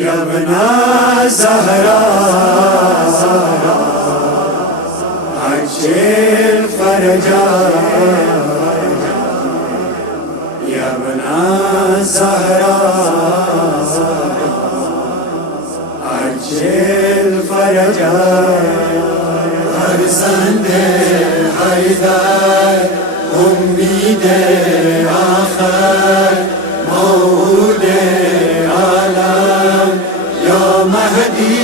यबना ज़हरा अज्जिल फ़रजा यबना ज़हरा अज्जिल फ़रजा फ़र्ज़ंदे हैदर उम्मीदे आखिर मौऊदे आलम या महदी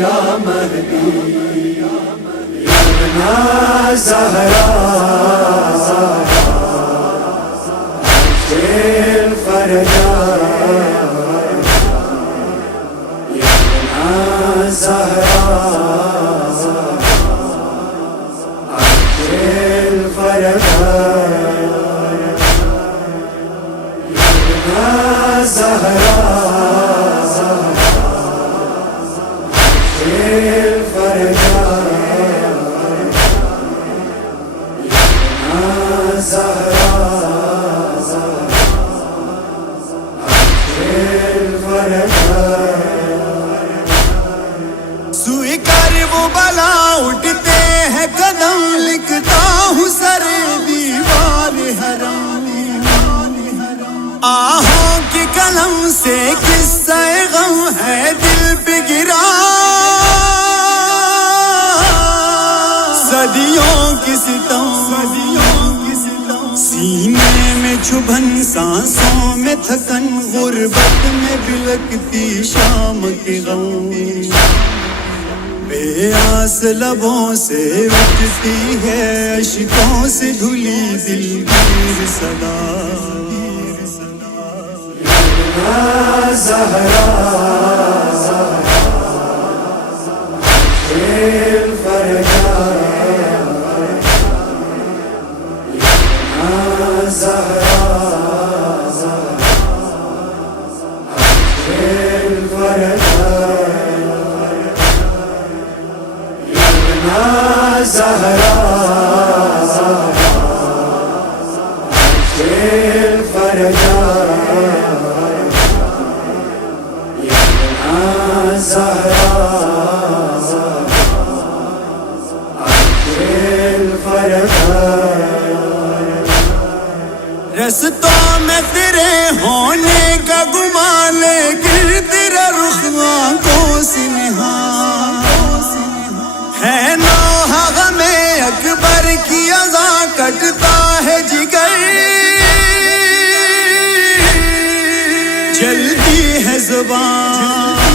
या महदी यबना ज़हरा अज्जिल फ़रजा यबना ज़हरा अज्जिल फ़रजा यबना ज़हरा अज्जिल फ़रजा यबना ज़हरा अज्जिल फ़रजा। स्वीकार वो बला उठते हैं कदम, लिखता हूँ सरे दीवार हरम। आहों की कलम से किस्सा गम है दिल पे गिरा, सदियों की सितम सीने में चुभन, सांसों में थकन, गुर्बत में बिलकती शाम के गम। बेआस लबों से उठती है अश्कों से धुली दिलगीर सदा। यबना ज़हरा अज्जिल फ़रजा यबना ज़हरा अज्जिल फ़रजा यबना ज़हरा अज्जिल फ़रजा यबना ज़हरा अज्जिल फ़रजा। रस्तों में तेरे होने का गुमान, लेकिन तेरा रुख आंखों से निहार है। नौहा गमे अकबर की अज़ा कटता है जिगर, जलती है ज़ुबान।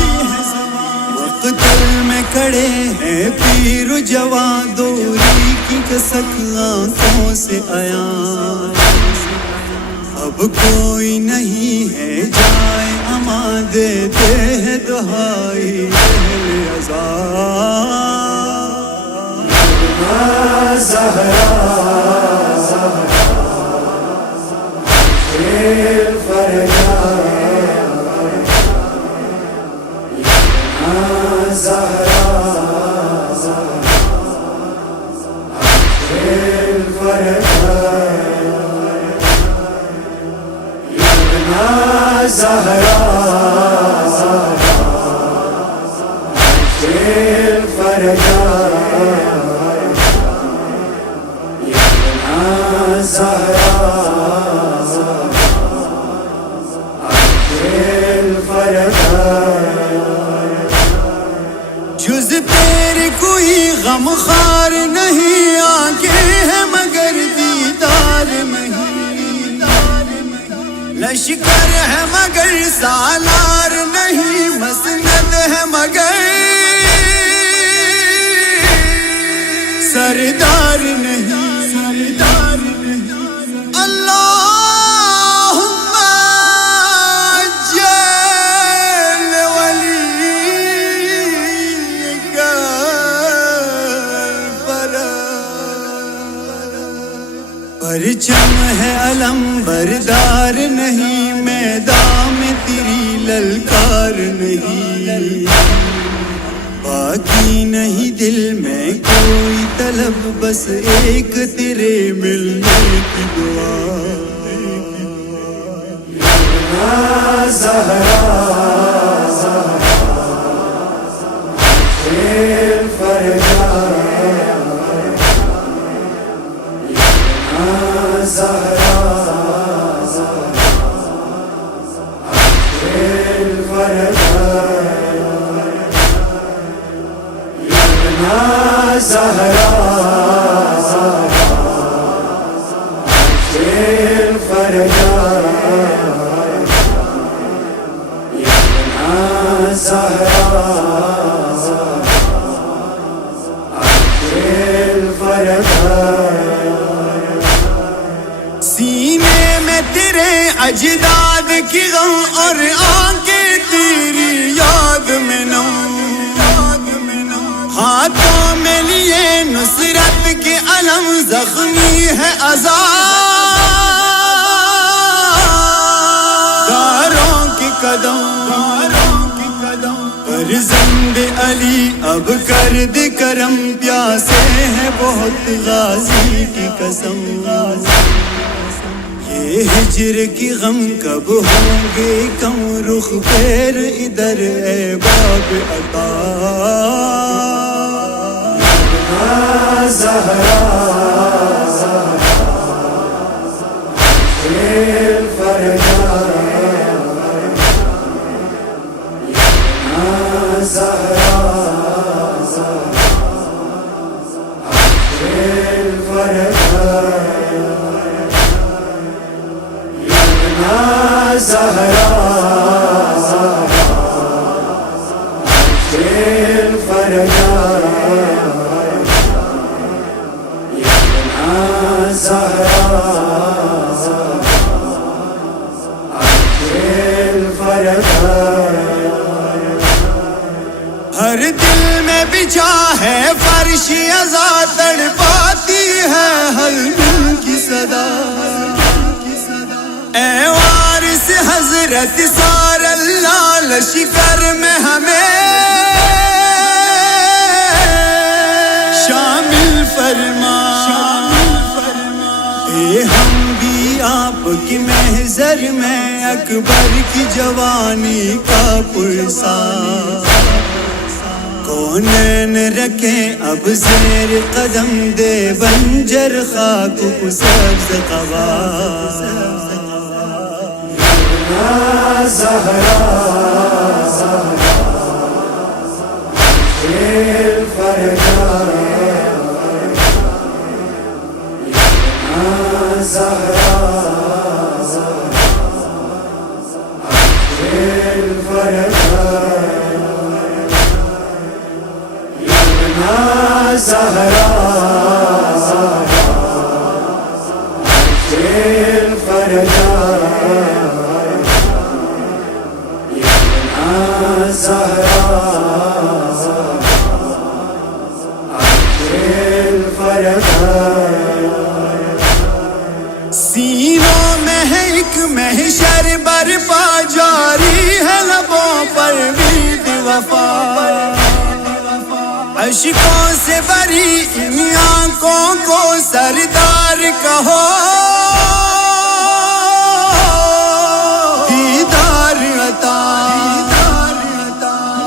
मक़तल में खड़े हैं पीर जवां, दूरी की कसक आंखों से आया। अब कोई नहीं है जाए अमा, देते हैं दुहाई अहले अज़ा। यबना ज़हरा अज्जिल फ़रजा यबना ज़हरा अज्जिल फ़रजा यबना ज़हरा अज्जिल फ़रजा यबना ज़हरा अज्जिल फ़रजा। जुज़ तेरे कोई गमख़ार नहीं, आंखें हैं मगर दीदार नहीं। लश्कर है मगर सालार नहीं, मसनद है मगर सरदार नहीं। अल्लाहुम्मा अज्जिल वलीका परचम है अलम बरदार नहीं, मैदान में तेरी ललकार नहीं। बाकी नहीं दिल में कोई तलब, बस एक तेरे मिलने की दुआ। زهرا الفرجا زهرا الفرجا زهرا الفرجا زهرا الفرجا सीने में तेरे अजदाद की गम और आंखें तेरी याद में नम, हाथों में लिए नुसरत के अलम, जख्मी है अज़ादारों की कदम। फर्जंद अली अब कर दे करम, प्यासे है बहुत गाजी की कसम। ये हिजर की गम कब होंगे कम, रुख फेर इधर ए बाब अता। زهرا الفرجا زهرا الفرجا زهرا الفرجا زهرا الفرجا हर दिल में बिछा है फर्श अज़ा, तड़पाती है हर दिल की सदा। ए वारिस हजरत सार अल्लाह, लश्कर में हमें शामिल फरमा। हम भी आपकी महज़र में अकबर की जवानी का पुरसा, कौनैन रखे अब ज़ेर कदम, दे बंजर खाक को सब्ज़ क़बा। زهرا الفرجا زهرا الفرجا زهرا الفرجا زهرا الفرجا सीनों में है एक महशर बरपा, जारी है लबों पर वीद वफा। अश्कों से भरी इन आंखों को सरदार कहो, दीदार अता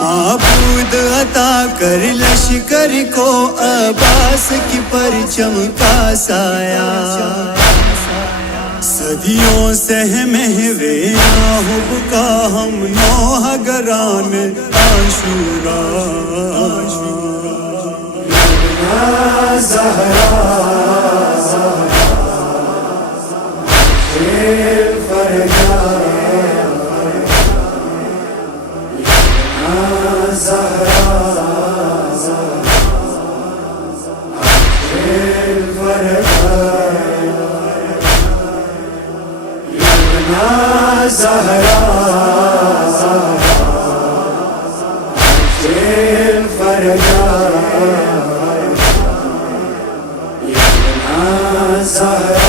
माबूद अता कर, लश्कर को अब्बास की परचम का साया। सदियों से महवे आहुब का हम नौह गरान आशूरा। زهرا الفرجا زهرا الفرجا زهرا الفرجا زهرا